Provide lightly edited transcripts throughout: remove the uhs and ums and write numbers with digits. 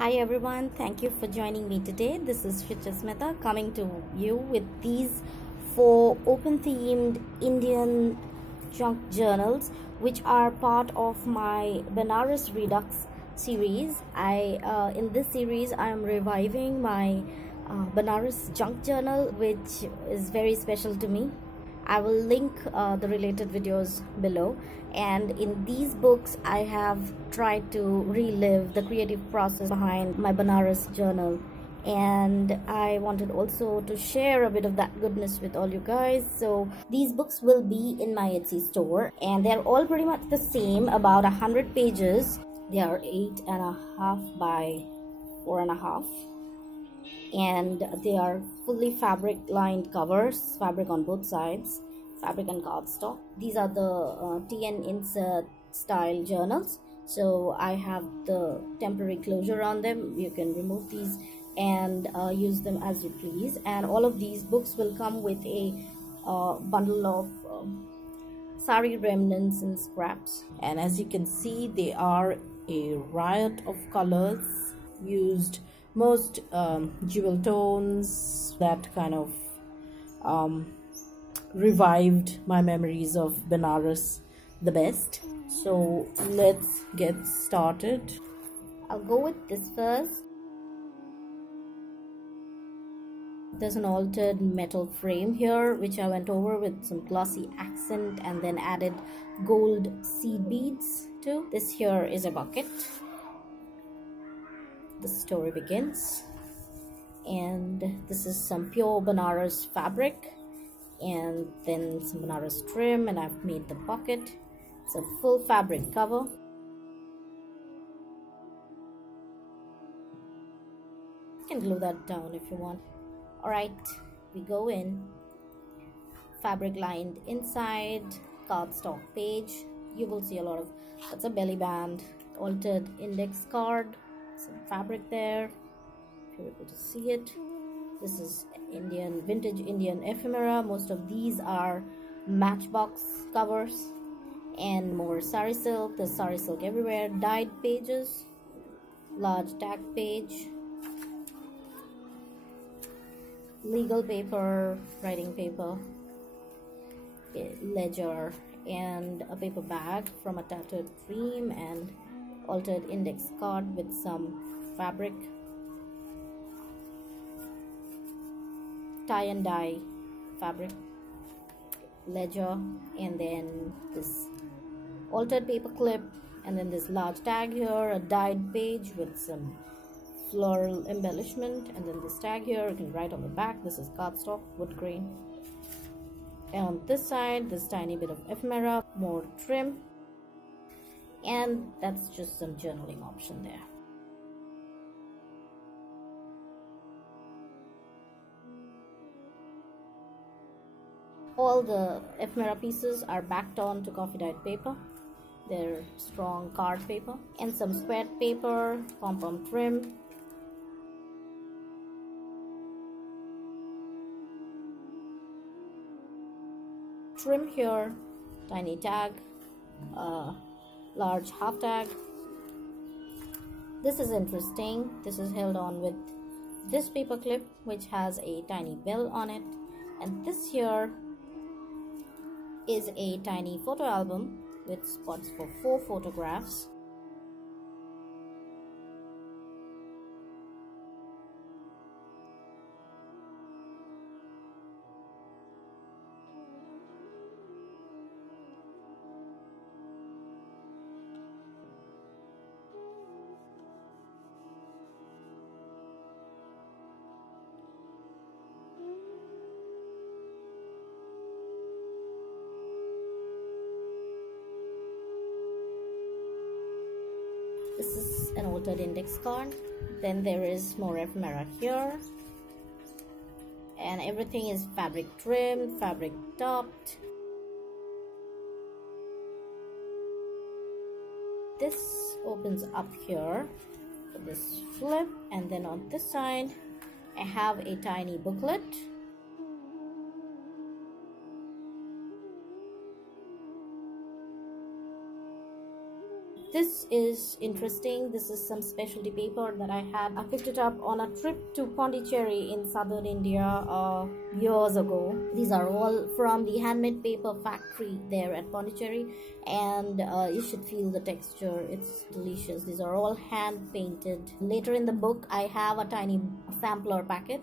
Hi everyone, thank you for joining me today. This is Smita coming to you with these 4 open themed Indian junk journals which are part of my Benares Redux series. In this series I am reviving my Benares junk journal, which is very special to me. I will link the related videos below, and in these books I have tried to relive the creative process behind my Benares journal, and I wanted also to share a bit of that goodness with all you guys. So these books will be in my Etsy store, and they're all pretty much the same, about 100 pages. They are 8.5 by 4.5, and they are fully fabric lined covers, fabric on both sides, fabric and cardstock. These are the TN insert style journals, so I have the temporary closure on them. You can remove these and use them as you please, and all of these books will come with a bundle of sari remnants and scraps. And as you can see, they are a riot of colors, used most jewel tones that kind of revived my memories of Benares the best. So let's get started. I'll go with this first. There's an altered metal frame here which I went over with some glossy accent and then added gold seed beads to. This here is a bucket. The story begins, and this is some pure Benares fabric and then some Benares trim, and I've made the bucket. It's a full fabric cover. You can glue that down if you want. Alright, we go in. Fabric lined inside, cardstock page. You will see a lot of, that's a belly band, altered index card, some fabric there if you're able to see it. This is vintage Indian ephemera. Most of these are matchbox covers, and more sari silk. There's sari silk everywhere. Dyed pages, large tag page, legal paper, writing paper, ledger, and a paper bag from a tattered frame, and altered index card with some fabric, tie and dye fabric, ledger, and then this altered paper clip, and then this large tag here, a dyed page with some floral embellishment, and then this tag here you can write on the back. This is cardstock, wood grain. And on this side, this tiny bit of ephemera, more trim, and that's just some journaling option there. All the ephemera pieces are backed on to coffee dyed paper. They're strong card paper, and some squared paper, pom-pom trim, here, tiny tag, large half tag. This is interesting. This is held on with this paper clip which has a tiny bell on it, and this here is a tiny photo album with spots for 4 photographs. This is an altered index card. Then there is more ephemera here, and everything is fabric trimmed, fabric topped. This opens up here for this flip, and then on this side I have a tiny booklet. This is interesting. This is some specialty paper that I had. I picked it up on a trip to Pondicherry in southern India years ago. These are all from the handmade paper factory there at Pondicherry, and you should feel the texture. It's delicious. These are all hand painted. Later in the book, I have a tiny sampler packet.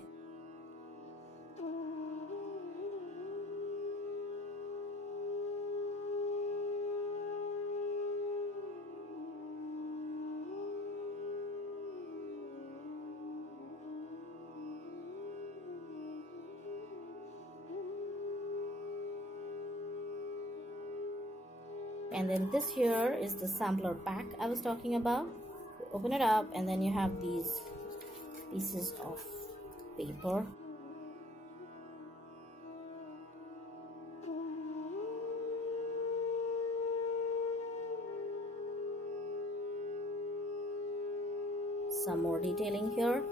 And then this here is the sampler pack I was talking about. You open it up and then you have these pieces of paper. Some more detailing here,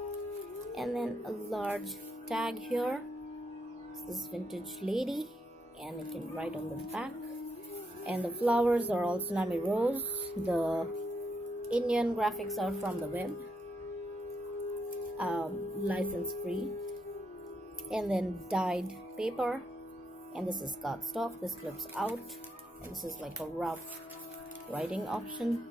and then a large tag here. It's this vintage lady, and it can write on the back. And the flowers are all tsunami rose. The Indian graphics are from the web, license free. And then dyed paper, and this is cardstock. This flips out, and this is like a rough writing option.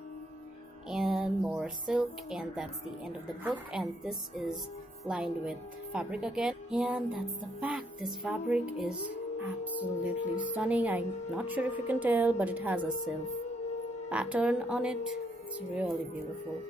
And more silk, and that's the end of the book. And this is lined with fabric again, and that's the back. This fabric is absolutely stunning. I'm not sure if you can tell, but it has a silk pattern on it. It's really beautiful.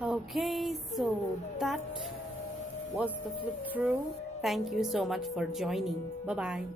Okay, so that was the flip through. Thank you so much for joining. Bye bye.